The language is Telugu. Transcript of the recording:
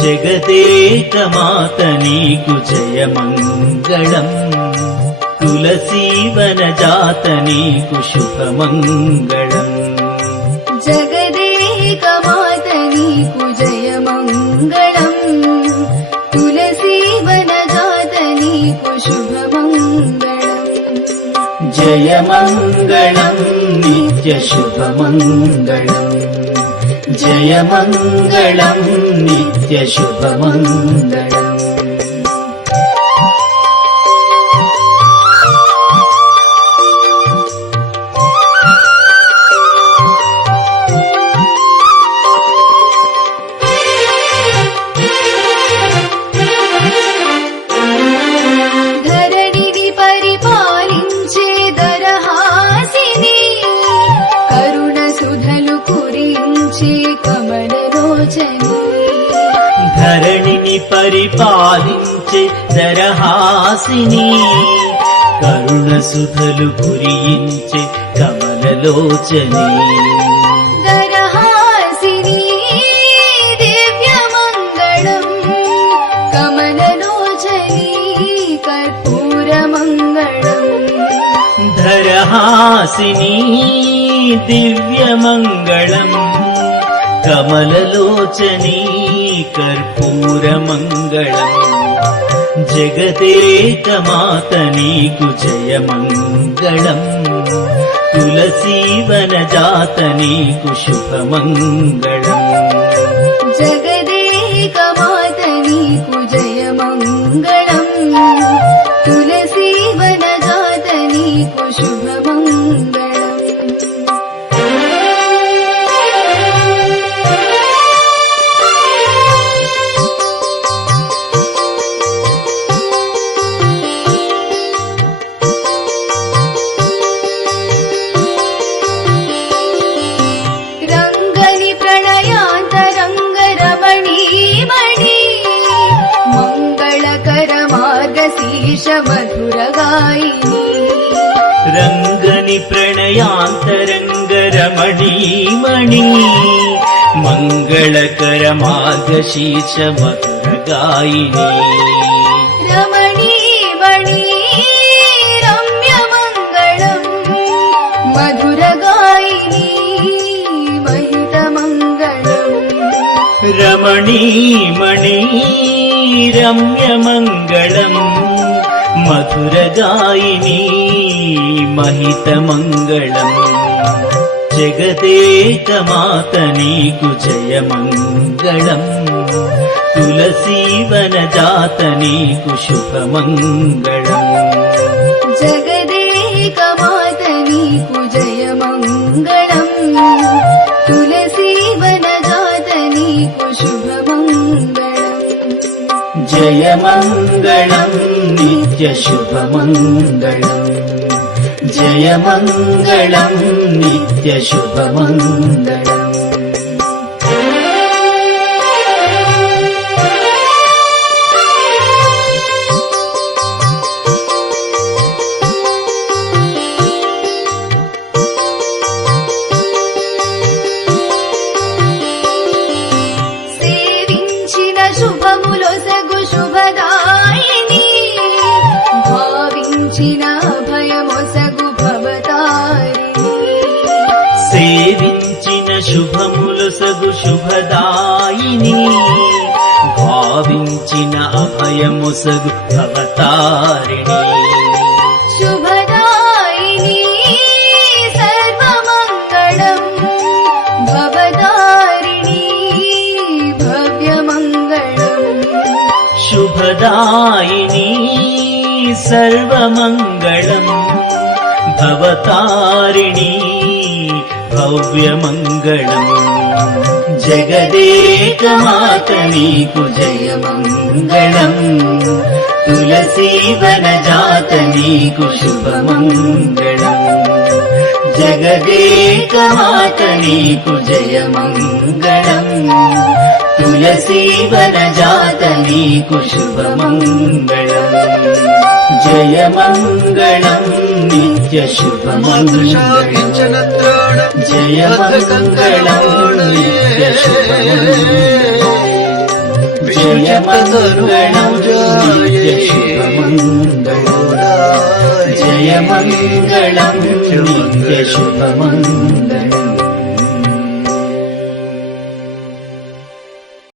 జగదేకమాత నీకు జయమంగళం, తులసీవనజాత నీకు శుభమంగళం. జగదేకమాత నీకు జయమంగళం, తులసీవనజాత నీకు శుభమంగళం. జయమంగళం నిత్య శుభమంగళం, జయమంగళం నిత్య శుభమంగళం. ధరణిని పరిపాలించే దరహాసిని, కరుణ సుధలు కురించే కమలలోచని. ధరణిని పరిపాలించే దరహాసిని, కరుణ సుధలు కురించే కమలలోచని. దరహాసిని దివ్యమంగళం, కమలలోచని కర్పూరమంగళం. ధరహాసిని దివ్యమంగళం, కమలలోచని కర్పూరమంగళం. జగదేకమాత నీకు జయమంగళం, తులసీవనజాత నీకు శుభమంగళం. జగదేకమాత నీకు జయమంగళం, తులసీవనజాత నీకు శుభమంగళం. రంగని ప్రణయాంతరంగరమణీమణి, మంగళకర మార్గశీర్ష మధురగాయిని. రంగని ప్రణయాంతరంగరమణీమణి, మంగళకర మార్గశీర్ష మధురగాయిని. రమణీమణి రమ్యమంగళం, మధురగాయిని మహితమంగళం. రమణీమణి రమ్యమంగళం, మధురగాయిని మహితమంగళం. జగదేకమాత నీకు జయమంగళం, తులసీవనజాత నీకు శుభమంగళం. జగదేకమాత నీకు జయమంగళం, తులసీవనజాత నీకు శుభమంగళం. జయమంగళం నిత్య శుభమంగళం, జయమంగళం నిత్య శుభమంగళం. సేవించిన శుభములొసగు శుభదాయిని, భావించిన అభయమొసగు భవతారిణి. సేవించిన శుభములొసగు శుభదాయిని, భావించిన అభయమొసగు భవతారిణి. శుభదాయిని సర్వమంగళం, భవతారిణి భవ్యమంగళం. శుభదాయిని సర్వమంగళం, భవతారిణి భవ్యమంగళం. జగదేకమాత నీకు జయమంగళం, తులసీవనజాత నీకు శుభమంగళం. జగదేకమాత నీకు జయమంగళం, తులసీవనజాత నీకు శుభమంగళం. జయమంగళం నిత్య శుభమంగళం, జయమంగళం నిత్య శుభమంగళం. जयमङ्गलं नित्यशुभमङ्गलम् जयमङ्गलं नित्यशुभमङ्गलम्